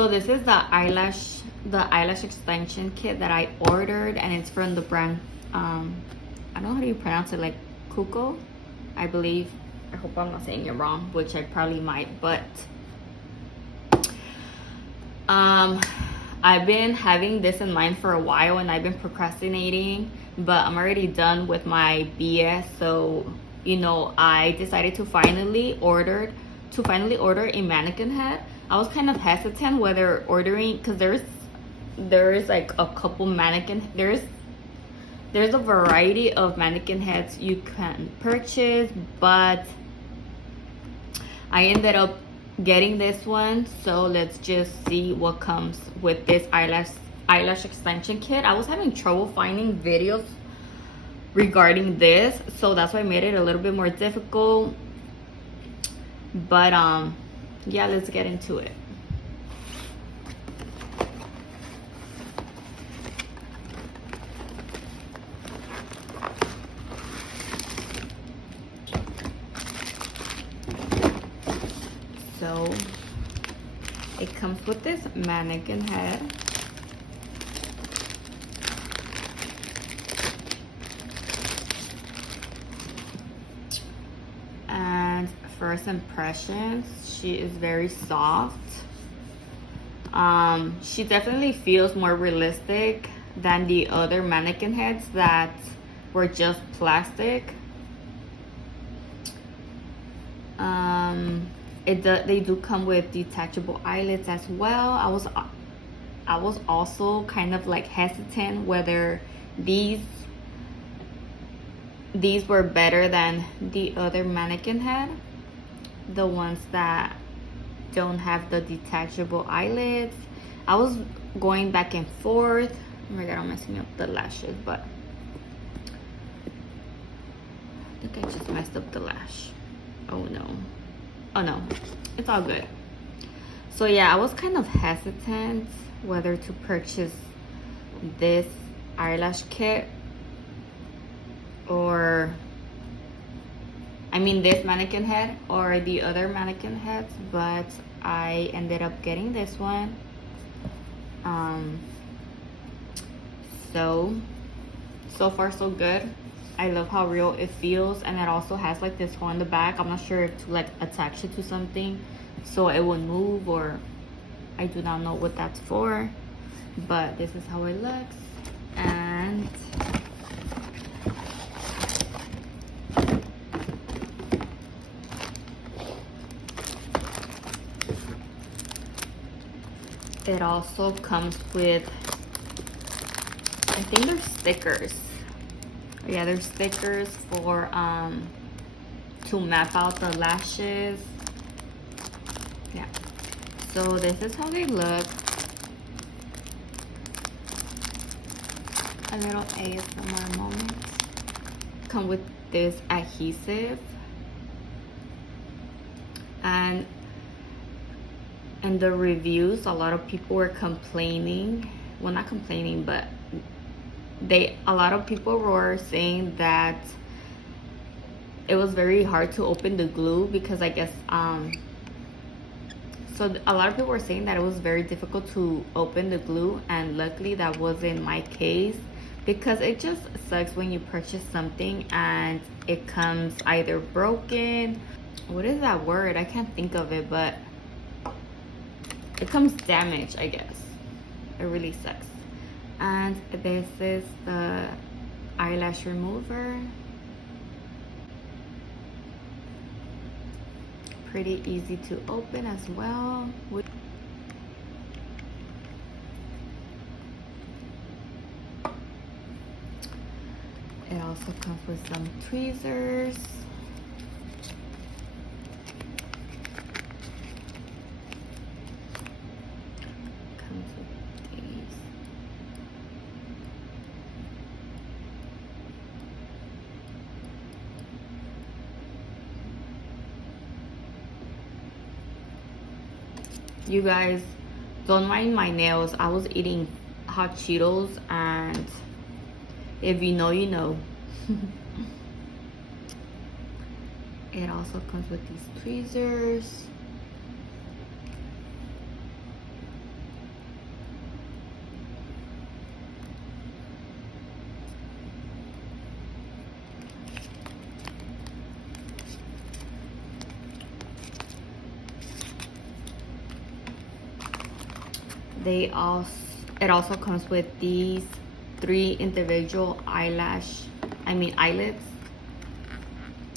So this is the eyelash extension kit that I ordered, and it's from the brand I don't know how do you pronounce it, like Kuko, I believe. I hope I'm not saying it wrong, which I probably might, but I've been having this in mind for a while and I've been procrastinating, but I'm already done with my BS. So, you know, I decided to finally order a mannequin head. I was kind of hesitant whether ordering, because there's like a couple mannequin, there's a variety of mannequin heads you can purchase, but I ended up getting this one. So let's just see what comes with this eyelash extension kit. I was having trouble finding videos regarding this, so that's why I made it a little bit more difficult. But yeah, let's get into it. So it comes with this mannequin head. And first impressions, she is very soft. She definitely feels more realistic than the other mannequin heads that were just plastic. They do come with detachable eyelids as well. I was also kind of like hesitant whether these were better than the other mannequin head, the ones that don't have the detachable eyelids. I was going back and forth. Oh my god, I'm messing up the lashes, but I think I just messed up the lash. Oh no, it's all good. So yeah, I was kind of hesitant whether to purchase this eyelash kit or this mannequin head or the other mannequin heads, but I ended up getting this one. So far so good. I love how real it feels, and it also has like this hole in the back. I'm not sure if to like attach it to something so it would move, or I do not know what that's for, but this is how it looks. And it also comes with, I think they're stickers. Yeah, there's stickers for to map out the lashes. Yeah, so this is how they look. A little ASMR moment. Come with this adhesive, and in the reviews a lot of people were complaining, well, not complaining, but a lot of people were saying that it was very hard to open the glue, because I guess so a lot of people were saying that it was very difficult to open the glue, and luckily that wasn't my case, because it just sucks when you purchase something and it comes either broken, what is that word, I can't think of it, but it comes damaged, I guess. It really sucks. And this is the eyelash remover. Pretty easy to open as well. It also comes with some tweezers. Comes with these. You guys, don't mind my nails. I was eating hot Cheetos, and if you know, you know. It also comes with these tweezers. It also comes with these 3 individual eyelids.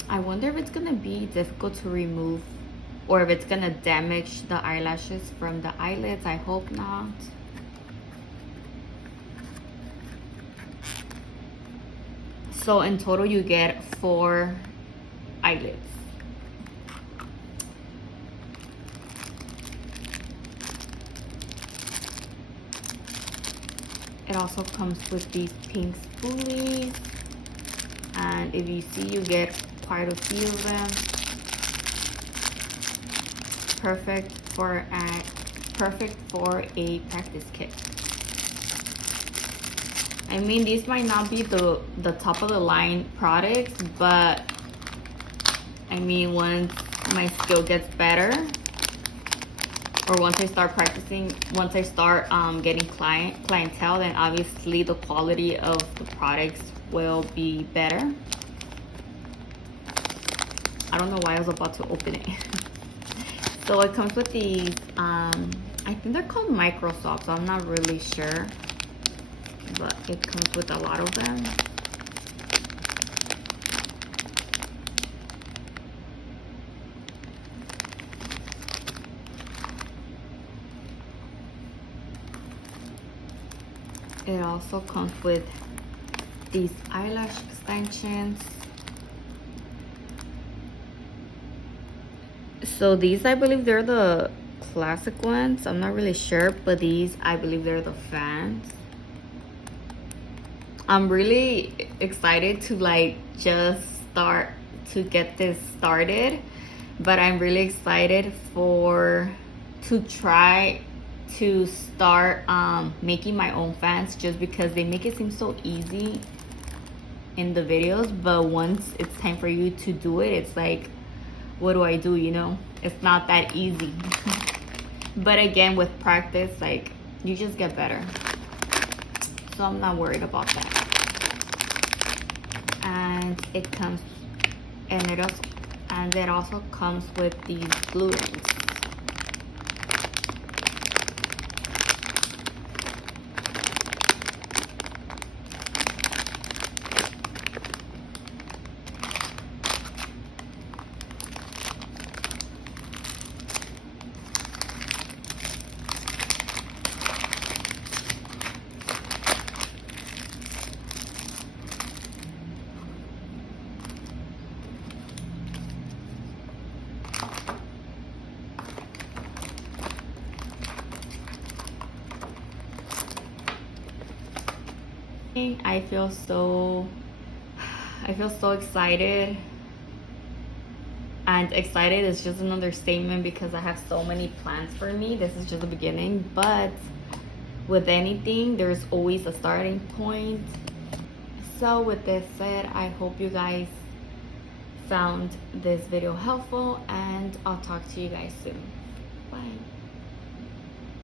I wonder if it's gonna be difficult to remove or if it's gonna damage the eyelashes from the eyelids. I hope not. So in total you get 4 eyelids. It also comes with these pink spoolies, and if you see, you get quite a few of them. Perfect for a practice kit. I mean, these might not be the top of the line products, but I mean, once my skill gets better, or once I start practicing, once I start getting clientele, then obviously the quality of the products will be better. I don't know why I was about to open it. So it comes with these, I think they're called Microsoft, so I'm not really sure, but it comes with a lot of them. It also comes with these eyelash extensions. So these, I believe they're the classic ones. I'm not really sure, but these, I believe they're the fans. I'm really excited to like just start to get this started, but I'm really excited to try to start making my own fans, just because they make it seem so easy in the videos, but once it's time for you to do it, it's like, what do I do? You know, it's not that easy. But again, with practice, like, you just get better, so I'm not worried about that. And it also comes with these glue rings. I feel so excited, and excited is just another statement because I have so many plans for me. This is just the beginning, but with anything, there's always a starting point. So with this said, I hope you guys found this video helpful, and I'll talk to you guys soon. Bye.